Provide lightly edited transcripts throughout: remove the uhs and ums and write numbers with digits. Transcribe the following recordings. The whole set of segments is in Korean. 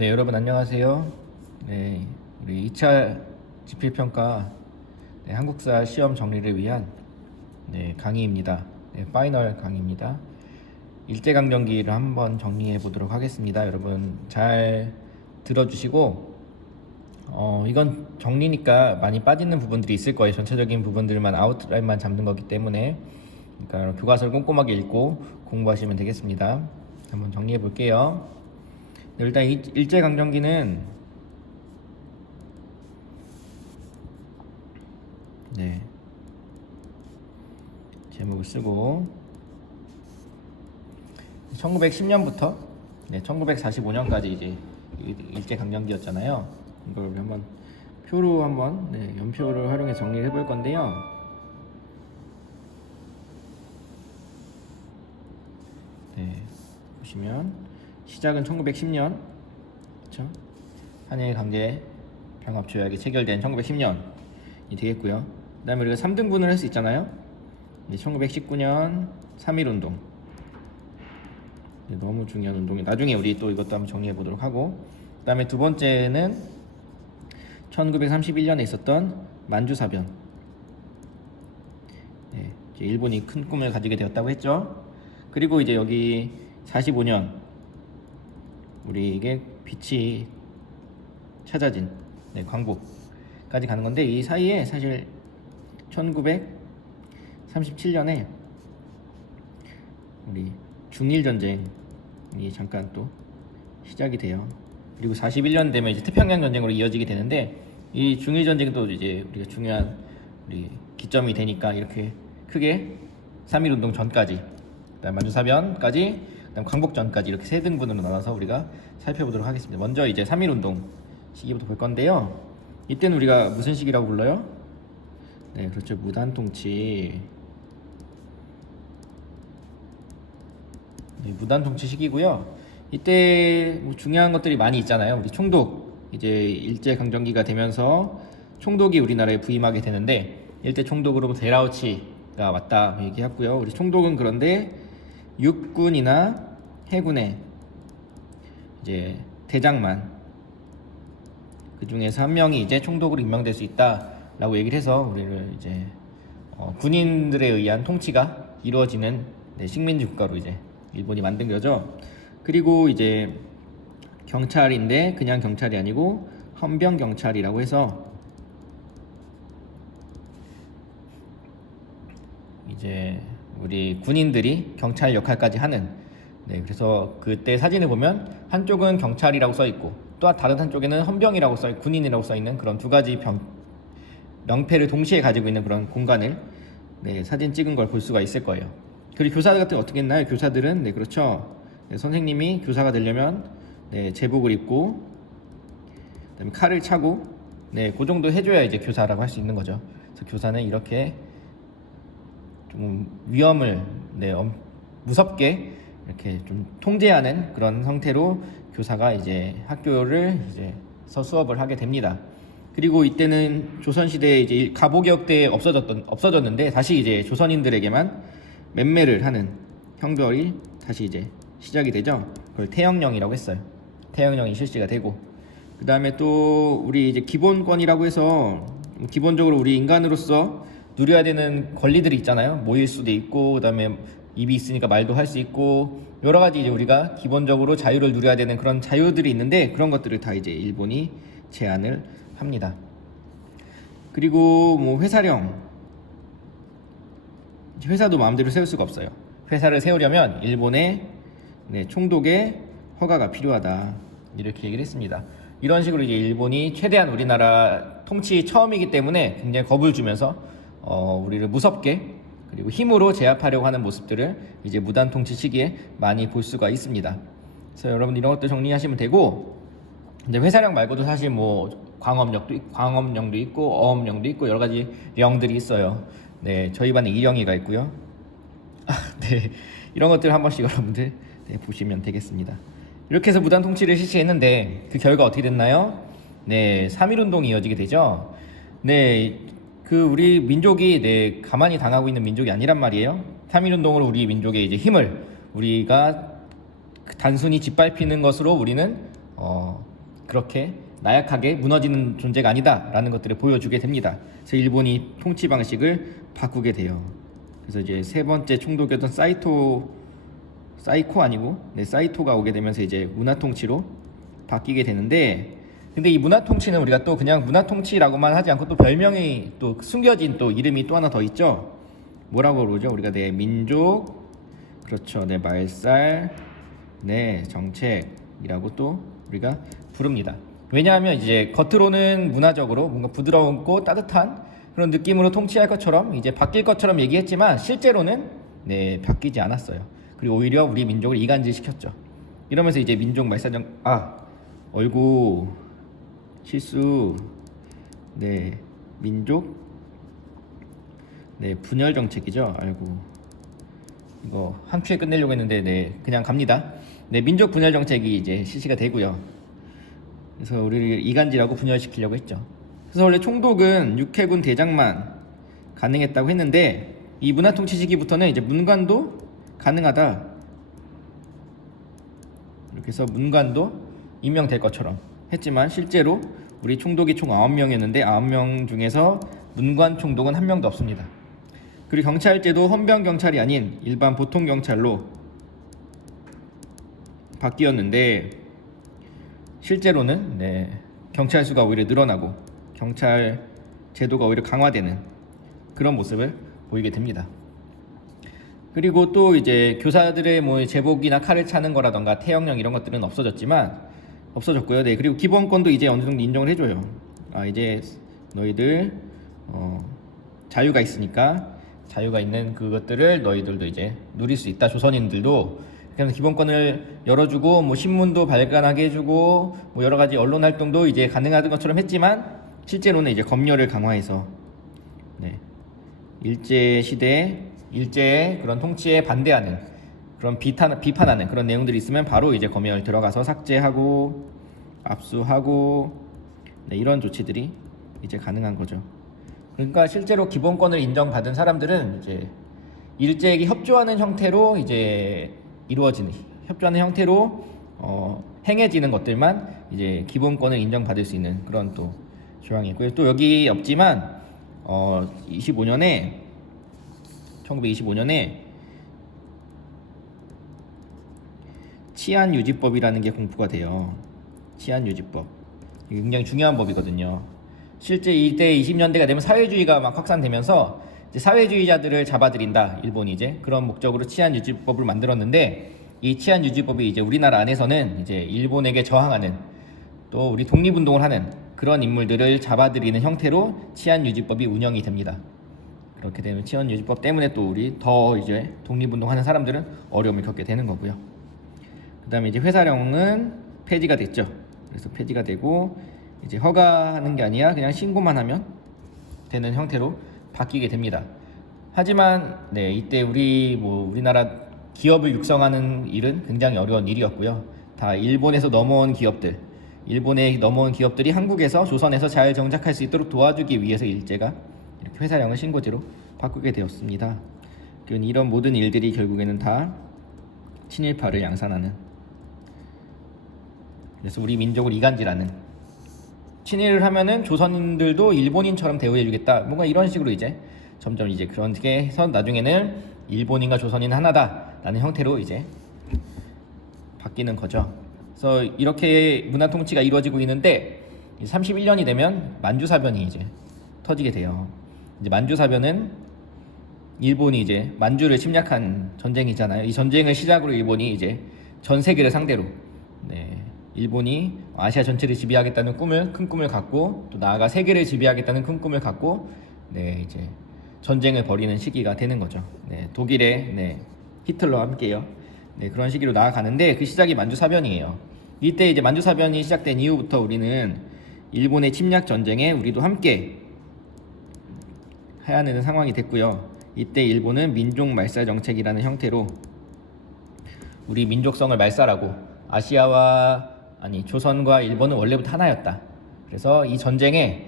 네, 여러분 안녕하세요. 네, 우리 2차 지필평가 한국사 시험 정리를 위한 강의입니다. 파이널 강의입니다. 일제강점기를 한번 정리해 보도록 하겠습니다. 여러분 잘 들어주시고 이건 정리니까 많이 빠지는 부분들이 있을 거예요. 전체적인 부분들만 아웃라인만 잡는 거기 때문에 그러니까 교과서를 꼼꼼하게 읽고 공부하시면 되겠습니다. 한번 정리해 볼게요. 일단 일제강점기는 제목을 쓰고 1910년부터 1945년까지 이제 일제강점기였잖아요. 이걸 한번 표로 한번 연표를 활용해 정리를 해볼 건데요. 보시면 시작은 1910년, 그렇죠? 한일 강제 병합 조약이 체결된 1910년이 되겠고요. 그다음에 우리가 3등분을 할 수 있잖아요. 1919년 3.1운동. 너무 중요한 운동이 나중에 우리 또 이것도 한번 정리해 보도록 하고, 그다음에 두 번째는 1931년에 있었던 만주사변. 이제 일본이 큰 꿈을 가지게 되었다고 했죠. 그리고 이제 여기 45년 우리에게 빛이 찾아진 광복까지 가는 건데, 이 사이에 사실 1937년에 우리 중일전쟁이 잠깐 또 시작이 돼요. 그리고 41년 되면 이제 태평양 전쟁으로 이어지게 되는데, 이 중일전쟁도 이제 우리가 중요한 우리 기점이 되니까 이렇게 크게 3.1운동 전까지, 그다음 만주사변까지, 그다음 광복전까지 이렇게 세 등분으로 나눠서 우리가 살펴보도록 하겠습니다. 먼저 이제 3.1운동 시기부터 볼 건데요. 이때는 우리가 무슨 시기라고 불러요? 네, 그렇죠. 무단통치. 무단통치 시기고요. 이때 뭐 중요한 것들이 많이 있잖아요. 우리 총독, 이제 일제강점기가 되면서 총독이 우리나라에 부임하게 되는데, 일제 총독으로 데라우치가 왔다 얘기했고요. 우리 총독은 그런데 육군이나 해군의 이제 대장만, 그 중에서 한 명이 이제 총독으로 임명될 수 있다라고 얘기를 해서 우리를 이제 군인들에 의한 통치가 이루어지는 식민지 국가로 이제 일본이 만든 거죠. 그리고 이제 경찰인데 그냥 경찰이 아니고 헌병 경찰이라고 해서 이제 우리 군인들이 경찰 역할까지 하는, 그래서 그때 사진을 보면 한쪽은 경찰이라고 써 있고 또 다른 한쪽에는 헌병이라고 써 있고 군인이라고 써 있는 그런 두 가지 명패를 동시에 가지고 있는 그런 공간을 사진 찍은 걸 볼 수가 있을 거예요. 그리고 교사들 같은 거 어떻게 했나요? 교사들은 그렇죠. 선생님이 교사가 되려면 제복을 입고 그다음에 칼을 차고 그 정도 해줘야 이제 교사라고 할 수 있는 거죠. 그래서 교사는 이렇게 좀 위험을 무섭게 이렇게 좀 통제하는 그런 형태로 교사가 이제 학교를 이제 수업을 하게 됩니다. 그리고 이때는 조선시대에 이제 가보개혁 때 없어졌는데 다시 이제 조선인들에게만 맴매를 하는 형벌이 다시 이제 시작이 되죠. 그걸 태형령이라고 했어요. 태형령이 실시가 되고, 그 다음에 또 우리 이제 기본권이라고 해서 기본적으로 우리 인간으로서 누려야 되는 권리들이 있잖아요. 모일 수도 있고, 그 다음에 입이 있으니까 말도 할 수 있고, 여러 가지 이제 우리가 기본적으로 자유를 누려야 되는 그런 자유들이 있는데, 그런 것들을 다 이제 일본이 제한을 합니다. 그리고 뭐 회사령, 회사도 마음대로 세울 수가 없어요. 회사를 세우려면 일본의 총독의 허가가 필요하다, 이렇게 얘기를 했습니다. 이런 식으로 이제 일본이 최대한 우리나라 통치 처음이기 때문에 굉장히 겁을 주면서 우리를 무섭게 그리고 힘으로 제압하려고 하는 모습들을 이제 무단 통치 시기에 많이 볼 수가 있습니다. 그래서 여러분 이런 것들 정리하시면 되고, 이제 회사령 말고도 사실 뭐 광업령도 있고 어업령도 있고 여러 가지 령들이 있어요. 저희 반에 이령이가 있고요. 이런 것들 한 번씩 여러분들 보시면 되겠습니다. 이렇게 해서 무단 통치를 실시했는데 그 결과 어떻게 됐나요? 3.1운동이 이어지게 되죠. 그 우리 민족이 가만히 당하고 있는 민족이 아니란 말이에요. 3.1운동으로 우리 민족의 이제 힘을 우리가 단순히 짓밟히는 것으로 우리는 그렇게 나약하게 무너지는 존재가 아니다라는 것들을 보여주게 됩니다. 그래서 일본이 통치 방식을 바꾸게 돼요. 그래서 이제 세 번째 총독이었던 사이코 아니고 사이토가 오게 되면서 이제 문화 통치로 바뀌게 되는데, 근데 이 문화 통치는 우리가 또 그냥 문화 통치라고만 하지 않고 또 별명이 또 숨겨진 또 이름이 또 하나 더 있죠. 뭐라고 그러죠? 우리가 민족, 그렇죠, 말살, 정책이라고 또 우리가 부릅니다. 왜냐하면 이제 겉으로는 문화적으로 뭔가 부드럽고 따뜻한 그런 느낌으로 통치할 것처럼 이제 바뀔 것처럼 얘기했지만 실제로는 바뀌지 않았어요. 그리고 오히려 우리 민족을 이간질시켰죠. 이러면서 이제 민족 말살정 어이구 실수 민족 분열 정책이죠. 아이고 이거 한 큐에 끝내려고 했는데 그냥 갑니다. 민족 분열 정책이 이제 실시가 되고요. 그래서 우리를 이간질하고 분열시키려고 했죠. 그래서 원래 총독은 육해군 대장만 가능했다고 했는데 이 문화 통치 시기부터는 이제 문관도 가능하다. 이렇게 해서 문관도 임명될 것처럼 했지만 실제로 우리 총독이 총 9명이었는데 9명 중에서 문관 총독은 한 명도 없습니다. 그리고 경찰제도 헌병 경찰이 아닌 일반 보통 경찰로 바뀌었는데 실제로는 경찰 수가 오히려 늘어나고 경찰 제도가 오히려 강화되는 그런 모습을 보이게 됩니다. 그리고 또 이제 교사들의 제복이나 칼을 차는 거라던가 태형령 이런 것들은 없어졌고요. 그리고 기본권도 이제 어느 정도 인정을 해줘요. 이제 너희들 자유가 있으니까 자유가 있는 그것들을 너희들도 이제 누릴 수 있다. 조선인들도. 그래서 기본권을 열어주고 신문도 발간하게 해주고 여러 가지 언론 활동도 이제 가능하던 것처럼 했지만 실제로는 이제 검열을 강화해서 일제 시대 일제의 그런 통치에 반대하는 그런 비판하는 그런 내용들이 있으면 바로 이제 검열 들어가서 삭제하고 압수하고 이런 조치들이 이제 가능한 거죠. 그러니까 실제로 기본권을 인정받은 사람들은 이제 일제에게 협조하는 형태로 이제 협조하는 형태로 행해지는 것들만 이제 기본권을 인정받을 수 있는 그런 또 조항이 있고요. 또 여기 없지만 1925년에 치안유지법이라는 게 공포가 돼요. 치안유지법. 이게 굉장히 중요한 법이거든요. 실제 이때 20년대가 되면 사회주의가 막 확산되면서 이제 사회주의자들을 잡아들인다. 일본이 이제 그런 목적으로 치안유지법을 만들었는데 이 치안유지법이 이제 우리나라 안에서는 이제 일본에게 저항하는 또 우리 독립운동을 하는 그런 인물들을 잡아들이는 형태로 치안유지법이 운영이 됩니다. 그렇게 되면 치안유지법 때문에 또 우리 더 이제 독립운동하는 사람들은 어려움을 겪게 되는 거고요. 그다음에 이제 회사령은 폐지가 됐죠. 그래서 폐지가 되고 이제 허가하는 게 아니라 그냥 신고만 하면 되는 형태로 바뀌게 됩니다. 하지만 이때 우리나라 기업을 육성하는 일은 굉장히 어려운 일이었고요. 다 일본에서 넘어온 기업들이 한국에서 조선에서 잘 정착할 수 있도록 도와주기 위해서 일제가 이렇게 회사령을 신고제로 바꾸게 되었습니다. 이런 모든 일들이 결국에는 다 친일파를 양산하는, 그래서 우리 민족을 이간질하는, 친일을 하면은 조선인들도 일본인처럼 대우해주겠다, 뭔가 이런 식으로 이제 점점 이제 그렇게 해서 나중에는 일본인과 조선인 하나다라는 형태로 이제 바뀌는 거죠. 그래서 이렇게 문화 통치가 이루어지고 있는데 31년이 되면 만주사변이 이제 터지게 돼요. 이제 만주사변은 일본이 이제 만주를 침략한 전쟁이잖아요. 이 전쟁을 시작으로 일본이 이제 전 세계를 상대로 일본이 아시아 전체를 지배하겠다는 큰 꿈을 갖고 또 나아가 세계를 지배하겠다는 큰 꿈을 갖고 이제 전쟁을 벌이는 시기가 되는 거죠. 독일의 히틀러와 함께요. 그런 시기로 나아가는데 그 시작이 만주사변이에요. 이때 이제 만주사변이 시작된 이후부터 우리는 일본의 침략 전쟁에 우리도 함께 해야 되는 상황이 됐고요. 이때 일본은 민족 말살 정책이라는 형태로 우리 민족성을 말살하고 조선과 일본은 원래부터 하나였다. 그래서 이 전쟁에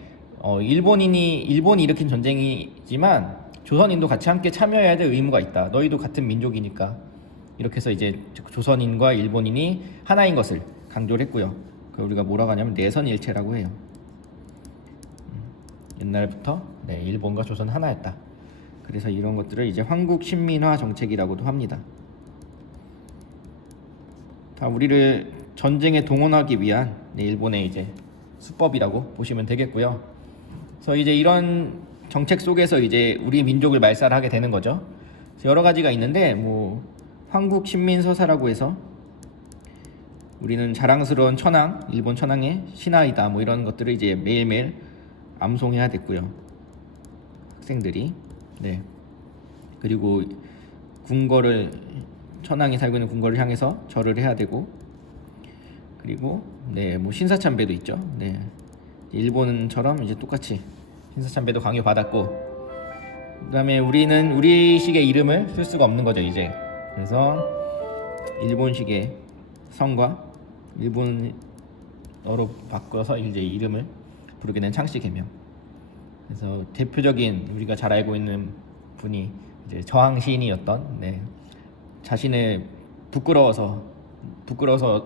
일본이 일으킨 전쟁이지만 조선인도 같이 함께 참여해야 될 의무가 있다. 너희도 같은 민족이니까. 이렇게 해서 이제 조선인과 일본인이 하나인 것을 강조를 했고요. 그 우리가 뭐라고 하냐면 내선일체라고 해요. 옛날부터 일본과 조선 하나였다. 그래서 이런 것들을 이제 황국 신민화 정책이라고도 합니다. 다 우리를 전쟁에 동원하기 위한 일본의 이제 수법이라고 보시면 되겠고요. 그래서 이제 이런 정책 속에서 이제 우리 민족을 말살하게 되는 거죠. 여러 가지가 있는데 뭐 황국 신민서사라고 해서 우리는 자랑스러운 천황, 일본 천황의 신하이다 뭐 이런 것들을 이제 매일매일 암송해야 됐고요. 학생들이 그리고 궁궐을 천황이 살고 있는 궁궐을 향해서 절을 해야 되고 그리고 뭐 신사참배도 있죠. 일본처럼 이제 똑같이 신사참배도 강요받았고 그다음에 우리는 우리식의 이름을 쓸 수가 없는 거죠 이제. 그래서 일본식의 성과 일본어로 바꿔서 이제 이름을 부르게 된 창씨 개명. 그래서 대표적인 우리가 잘 알고 있는 분이 이제 저항 시인이었던 자신의 부끄러워서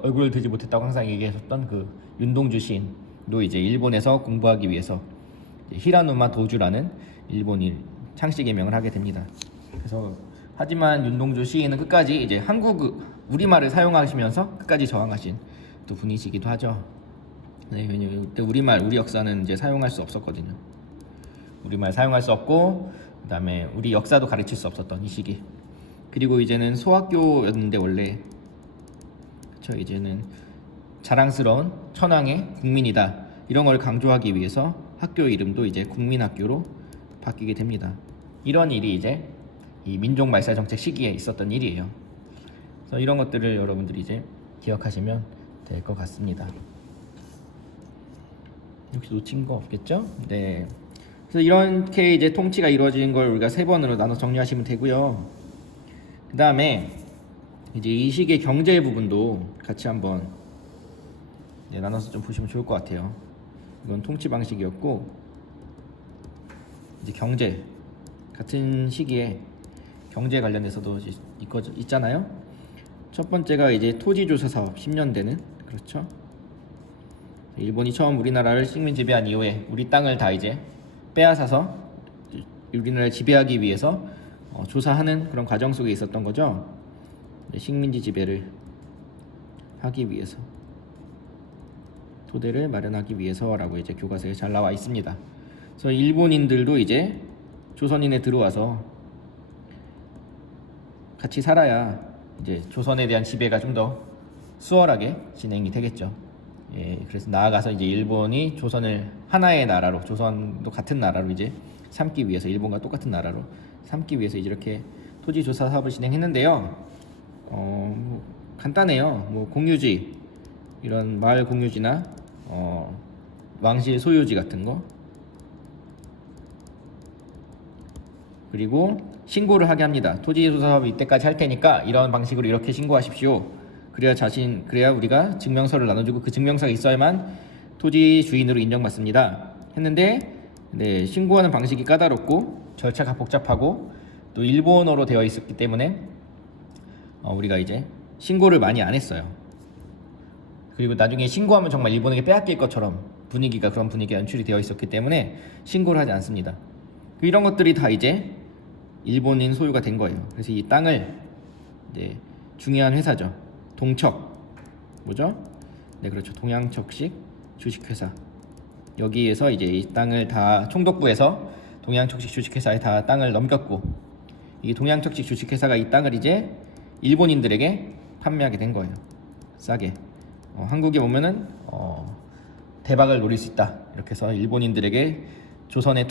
얼굴을 들지 못했다고 항상 얘기했었던 그 윤동주 시인도 이제 일본에서 공부하기 위해서 히라누마 도주라는 일본인 창씨 개명을 하게 됩니다. 그래서 하지만 윤동주 시인은 끝까지 이제 우리말을 사용하시면서 끝까지 저항하신 또 분이시기도 하죠. 왜냐면 그때 우리 역사는 이제 사용할 수 없었거든요. 우리말 사용할 수 없고 그다음에 우리 역사도 가르칠 수 없었던 이 시기. 그리고 이제는 소학교였는데 원래 그렇죠. 이제는 자랑스러운 천황의 국민이다 이런 걸 강조하기 위해서 학교 이름도 이제 국민학교로 바뀌게 됩니다. 이런 일이 이제 이 민족 말살 정책 시기에 있었던 일이에요. 그래서 이런 것들을 여러분들이 이제 기억하시면 될 것 같습니다. 혹시 놓친 거 없겠죠? 그래서 이렇게 이제 통치가 이루어진 걸 우리가 3번으로 나눠 정리하시면 되고요. 그 다음에 이제 이 시기의 경제 부분도 같이 한번 나눠서 좀 보시면 좋을 것 같아요. 이건 통치 방식이었고 이제 경제 같은 시기에 경제 관련해서도 있잖아요. 첫 번째가 이제 토지조사 사업 10년대는 그렇죠. 일본이 처음 우리나라를 식민 지배한 이후에 우리 땅을 다 이제 빼앗아서 우리나라를 지배하기 위해서 조사하는 그런 과정 속에 있었던 거죠. 식민지 지배를 하기 위해서 토대를 마련하기 위해서라고 이제 교과서에 잘 나와 있습니다. 그래서 일본인들도 이제 조선인에 들어와서 같이 살아야 이제 조선에 대한 지배가 좀 더 수월하게 진행이 되겠죠. 그래서 나아가서 이제 일본이 조선을 하나의 나라로, 조선도 같은 나라로 이제 삼기 위해서, 일본과 똑같은 나라로 삼기 위해서 이제 이렇게 토지 조사 사업을 진행했는데요. 뭐 간단해요. 뭐 공유지, 이런 마을 공유지나 왕실 소유지 같은 거, 그리고 신고를 하게 합니다. 토지 조사 사업 이때까지 할 테니까 이런 방식으로 이렇게 신고하십시오. 그래야 우리가 증명서를 나눠주고 그 증명서가 있어야만 토지 주인으로 인정받습니다. 했는데 신고하는 방식이 까다롭고 절차가 복잡하고 또 일본어로 되어 있었기 때문에 우리가 이제 신고를 많이 안 했어요. 그리고 나중에 신고하면 정말 일본에게 빼앗길 것처럼 그런 분위기가 연출이 되어 있었기 때문에 신고를 하지 않습니다. 이런 것들이 다 이제 일본인 소유가 된 거예요. 그래서 이 땅을 중요한 회사죠. 동척 뭐죠? 그렇죠. 동양척식 주식회사. 여기에서 이제 이 땅을 다 총독부에서 동양척식 주식회사에 다 땅을 넘겼고, 이 동양척식 주식회사가 이 땅을 이제 일본인들에게 판매하게 된 거예요. 싸게. 한국에 오면은 대박을 노릴 수 있다. 이렇게 해서 일본인들에게 조선의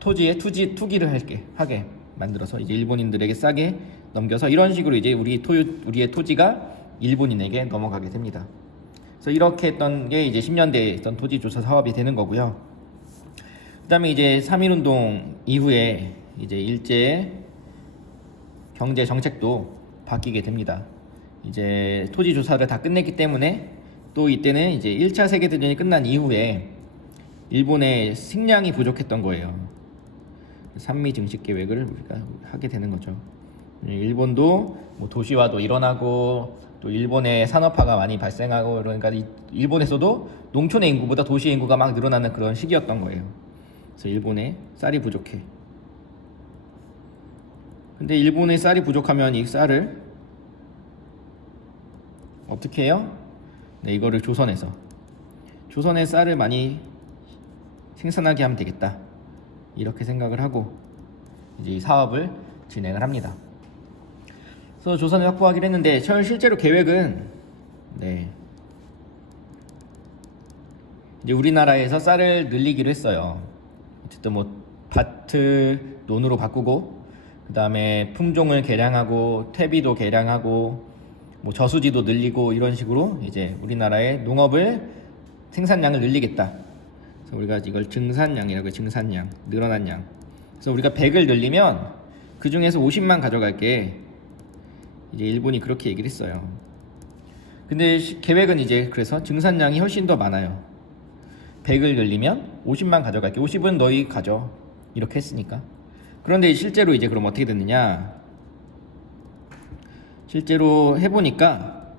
토지에 투기를 하게 만들어서 이제 일본인들에게 싸게 넘겨서 이런 식으로 이제 우리의 토지가 일본인에게 넘어가게 됩니다. 그래서 이렇게 했던 게 이제 10년대에 있던 토지 조사 사업이 되는 거고요. 그다음에 이제 3.1운동 이후에 이제 일제의 경제 정책도 바뀌게 됩니다. 이제 토지 조사를 다 끝냈기 때문에 또 이때는 이제 1차 세계대전이 끝난 이후에 일본의 식량이 부족했던 거예요. 산미 증식 계획을 우리가 하게 되는 거죠. 일본도 뭐 도시화도 일어나고 또 일본의 산업화가 많이 발생하고 그러니까 일본에서도 농촌의 인구보다 도시의 인구가 막 늘어나는 그런 시기였던 거예요. 그래서 일본에 쌀이 부족해. 근데 일본에 쌀이 부족하면 이 쌀을 어떻게 해요? 네, 이거를 조선의 쌀을 많이 생산하게 하면 되겠다, 이렇게 생각을 하고 이제 이 사업을 진행을 합니다. 그래서 조선을 확보하기로 했는데 실제로 계획은 이제 우리나라에서 쌀을 늘리기로 했어요. 어쨌든 뭐 밭을 논으로 바꾸고 그 다음에 품종을 개량하고 퇴비도 개량하고 뭐 저수지도 늘리고 이런 식으로 이제 우리나라의 농업을 생산량을 늘리겠다. 그래서 우리가 이걸 증산량이라고 해요. 증산량, 늘어난 양. 그래서 우리가 100을 늘리면 그 중에서 50만 가져갈게. 이제 일본이 그렇게 얘기를 했어요. 근데 계획은 이제 그래서 증산량이 훨씬 더 많아요. 100을 늘리면 50만 가져갈게. 50은 너희 가져. 이렇게 했으니까. 그런데 실제로 이제 그럼 어떻게 됐느냐? 실제로 해보니까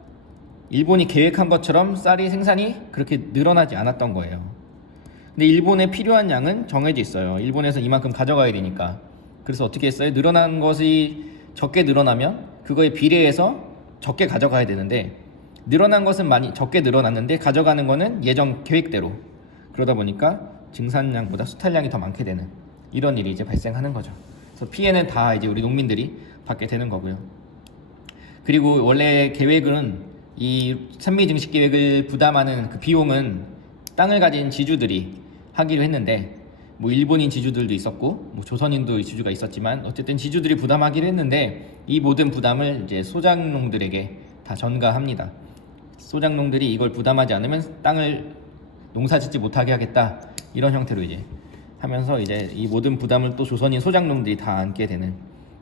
일본이 계획한 것처럼 쌀이 생산이 그렇게 늘어나지 않았던 거예요. 근데 일본에 필요한 양은 정해져 있어요. 일본에서 이만큼 가져가야 되니까. 그래서 어떻게 했어요? 늘어난 것이 적게 늘어나면 그거에 비례해서 적게 가져가야 되는데, 늘어난 것은 많이 적게 늘어났는데 가져가는 거는 예정 계획대로. 그러다 보니까 증산량보다 수탈량이 더 많게 되는 이런 일이 이제 발생하는 거죠. 그래서 피해는 다 이제 우리 농민들이 받게 되는 거고요. 그리고 원래 계획은 이 산미 증식 계획을 부담하는 그 비용은 땅을 가진 지주들이 하기로 했는데, 뭐 일본인 지주들도 있었고 뭐 조선인도 지주가 있었지만 어쨌든 지주들이 부담하기로 했는데 이 모든 부담을 이제 소작농들에게 다 전가합니다. 소작농들이 이걸 부담하지 않으면 땅을 농사짓지 못하게 하겠다, 이런 형태로 이제 하면서 이제 이 모든 부담을 또 조선인 소작농들이 다 안게 되는.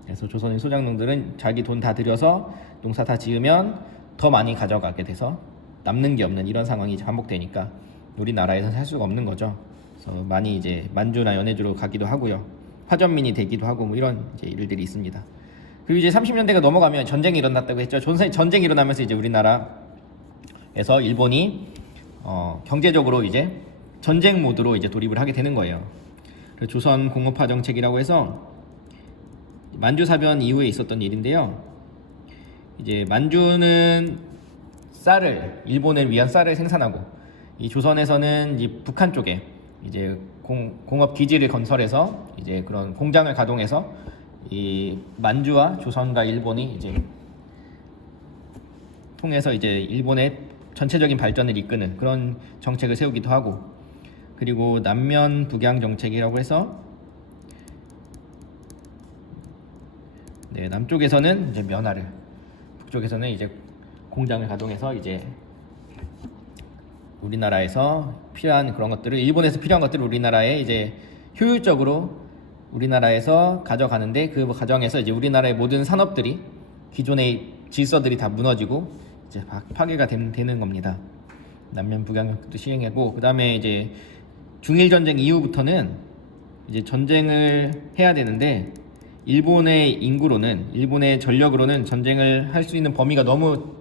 그래서 조선인 소작농들은 자기 돈 다 들여서 농사 다 지으면 더 많이 가져가게 돼서 남는 게 없는 이런 상황이 반복되니까 우리나라에서는 살 수가 없는 거죠. 그래서 많이 이제 만주나 연해주로 가기도 하고요. 화전민이 되기도 하고 뭐 이런 이제 일들이 있습니다. 그리고 이제 30년대가 넘어가면 전쟁이 일어났다고 했죠. 전쟁이 일어나면서 이제 우리나라에서 일본이 경제적으로 이제 전쟁 모드로 이제 돌입을 하게 되는 거예요. 그래서 조선 공업화 정책이라고 해서 만주사변 이후에 있었던 일인데요. 이제 만주는 일본을 위한 쌀을 생산하고, 이 조선에서는 이 북한 쪽에 이제 공업 기지를 건설해서 이제 그런 공장을 가동해서 이 만주와 조선과 일본이 이제 통해서 이제 일본의 전체적인 발전을 이끄는 그런 정책을 세우기도 하고, 그리고 남면 북양 정책이라고 해서 남쪽에서는 이제 면화를, 북쪽에서는 이제 공장을 가동해서 이제 우리나라에서 필요한 그런 것들을, 일본에서 필요한 것들을 우리나라에 이제 효율적으로 우리나라에서 가져가는데, 그 과정에서 이제 우리나라의 모든 산업들이, 기존의 질서들이 다 무너지고 이제 파괴가 되는 겁니다. 남면 북양정책도 시행하고, 그 다음에 이제 중일 전쟁 이후부터는 이제 전쟁을 해야 되는데, 일본의 인구로는, 일본의 전력으로는 전쟁을 할 수 있는 범위가 너무,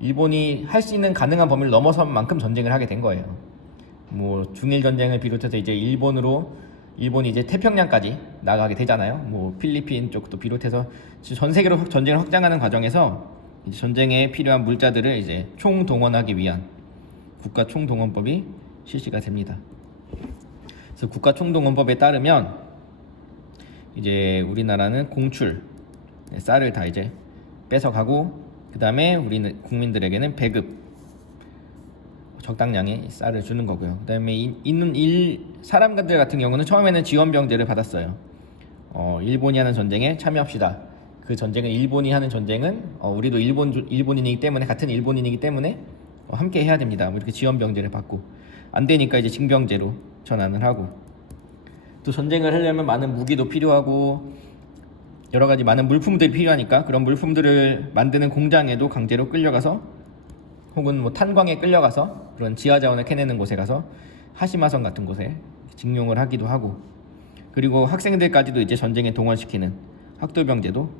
일본이 할 수 있는 가능한 범위를 넘어선 만큼 전쟁을 하게 된 거예요. 뭐 중일 전쟁을 비롯해서 이제 일본이 이제 태평양까지 나가게 되잖아요. 뭐 필리핀 쪽도 비롯해서 전 세계로 전쟁을 확장하는 과정에서 이제 전쟁에 필요한 물자들을 이제 총동원하기 위한 국가 총동원법이 실시가 됩니다. 그래서 국가 총동원법에 따르면 이제 우리나라는 공출, 쌀을 다 이제 뺏어가고, 그 다음에 우리 국민들에게는 배급, 적당량의 쌀을 주는 거고요. 그 다음에 사람들 같은 경우는 처음에는 지원병제를 받았어요. 일본이 하는 전쟁에 참여합시다. 그 전쟁은, 일본이 하는 전쟁은 우리도 일본인이기 때문에, 같은 일본인이기 때문에 함께 해야 됩니다. 뭐 이렇게 지원병제를 받고, 안 되니까 이제 징병제로 전환을 하고, 또 전쟁을 하려면 많은 무기도 필요하고 여러 가지 많은 물품들이 필요하니까 그런 물품들을 만드는 공장에도 강제로 끌려가서, 혹은 뭐 탄광에 끌려가서 그런 지하 자원을 캐내는 곳에 가서 하시마선 같은 곳에 직용을 하기도 하고, 그리고 학생들까지도 이제 전쟁에 동원시키는 학도병제도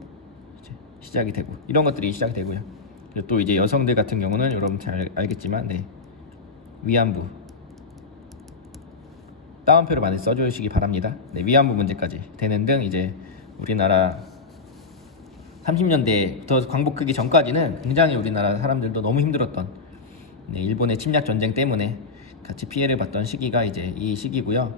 이제 시작이 되고, 이런 것들이 시작이 되고요. 또 이제 여성들 같은 경우는 여러분 잘 알겠지만 위안부 따옴표를 많이 써주시기 바랍니다. 위안부 문제까지 되는 등 이제 우리나라 30년대부터 광복하기 전까지는 굉장히 우리나라 사람들도 너무 힘들었던 일본의 침략 전쟁 때문에 같이 피해를 봤던 시기가 이제 이 시기고요.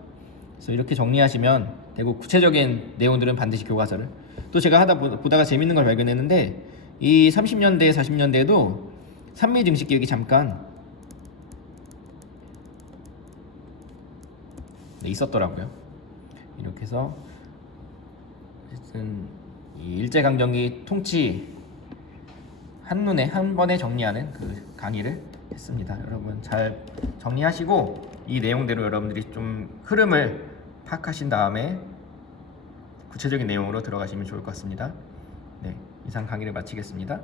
그래서 이렇게 정리하시면 되고, 구체적인 내용들은 반드시 교과서를, 또 제가 보다가 재밌는 걸 발견했는데 이 30년대 40년대에도 산미 증식 기획이 잠깐 있었더라고요. 이렇게 해서 어쨌든 이 일제강점기 통치 한눈에 한 번에 정리하는 그 강의를 했습니다. 여러분 잘 정리하시고 이 내용대로 여러분들이 좀 흐름을 파악하신 다음에 구체적인 내용으로 들어가시면 좋을 것 같습니다. 이상 강의를 마치겠습니다.